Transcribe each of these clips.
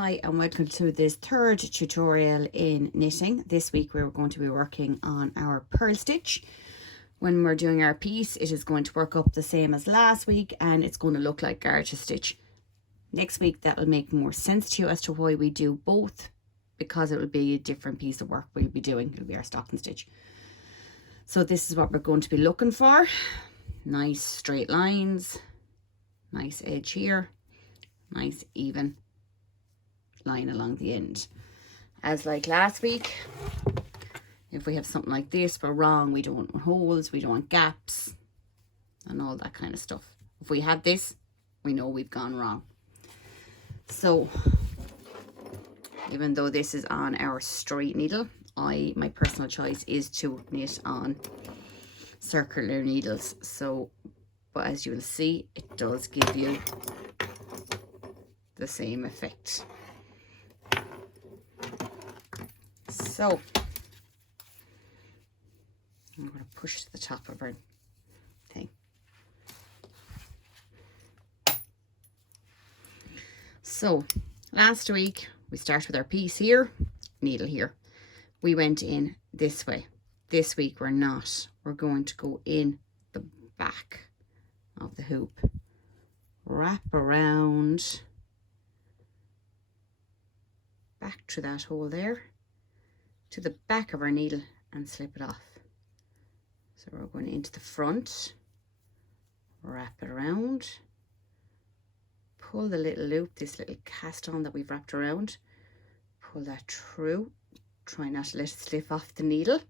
Hi and welcome to this third tutorial in knitting. This week we're going to be working on our purl stitch. When we're doing our piece, it is going to work up the same as last week and it's going to look like garter stitch. Next week that will make more sense to you as to why we do both, because it will be a different piece of work we'll be doing. It'll be our stocking stitch. So this is what we're going to be looking for. Nice straight lines, nice edge here, nice even line along the end. As like last week, if we have something like this, we're wrong. We don't want holes, we don't want gaps and all that kind of stuff. If we have this, we know we've gone wrong. So even though this is on our straight needle, my personal choice is to knit on circular needles. So, but as you will see, it does give you the same effect. So I'm going to push to the top of our thing. So last week we started with our piece here, needle here. We went in this way. This week we're not. We're going to go in the back of the hoop, wrap around back through that hole there to the back of our needle and slip it off. So we're going into the front, wrap it around, pull the little loop, this little cast on that we've wrapped around, pull that through, try not to let it slip off the needle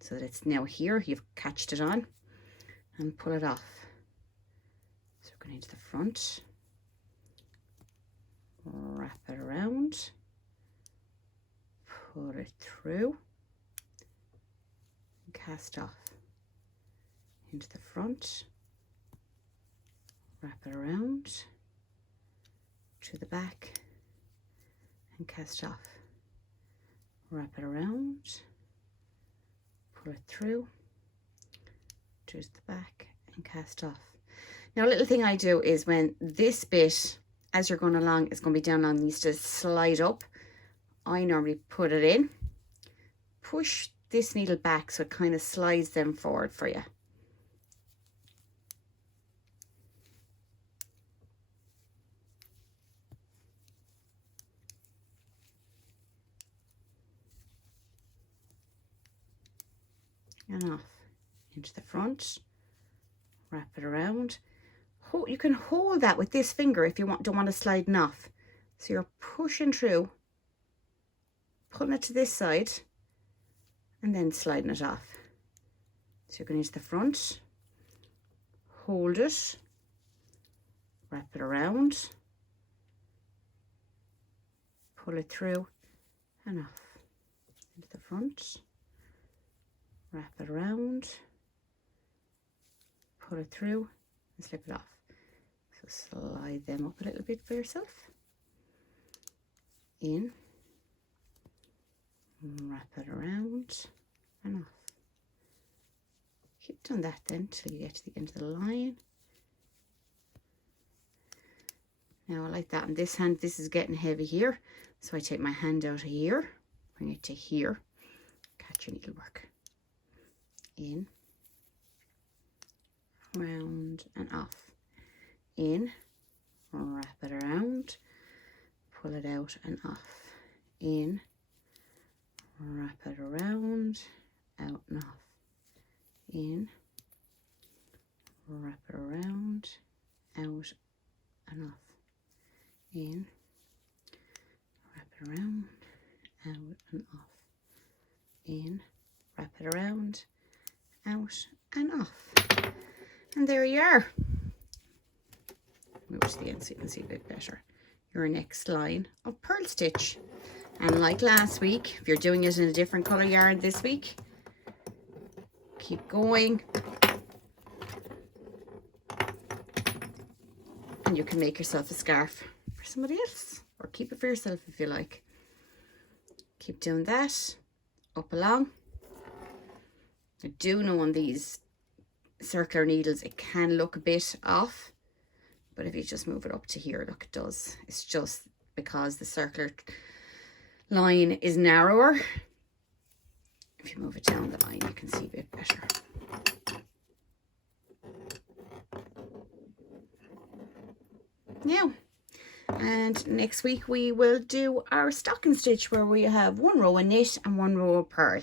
so that it's now here, you've catched it on, and pull it off. So we're going into the front, wrap it around, pull it through, and cast off. Into the front, wrap it around to the back and cast off. Wrap it around, pull it through to the back and cast off. Now a little thing I do is when this bit, as you're going along, it's going to be down along, needs to slide up. I normally put it in, push this needle back so it kind of slides them forward for you. And off into the front, wrap it around. You can hold that with this finger if you don't want to slide it off. So you're pushing through, pulling it to this side and then sliding it off. So you're going into the front, hold it, wrap it around, pull it through and off. Into the front, wrap it around, pull it through and slip it off. So slide them up a little bit for yourself. In, wrap it around and off. Keep doing that then till you get to the end of the line. Now I like that on this hand, this is getting heavy here, so I take my hand out of here, bring it to here, catch your needlework. In, round and off. In, wrap it around, pull it out and off. In, wrap it around, out and off. In, wrap it around, out and off. In, wrap it around, out and off. In, wrap it around, out and off. And there you are. Move to the end so you can see a bit better. Your next line of purl stitch. And like last week, if you're doing it in a different colour yarn this week, keep going. And you can make yourself a scarf for somebody else, or keep it for yourself if you like. Keep doing that, up along. I do know on these circular needles it can look a bit off, but if you just move it up to here, look, it does. It's just because the circular line is narrower. If you move it down the line, you can see a bit better. Now, and next week we will do our stocking stitch, where we have 1 row of knit and 1 row of purl.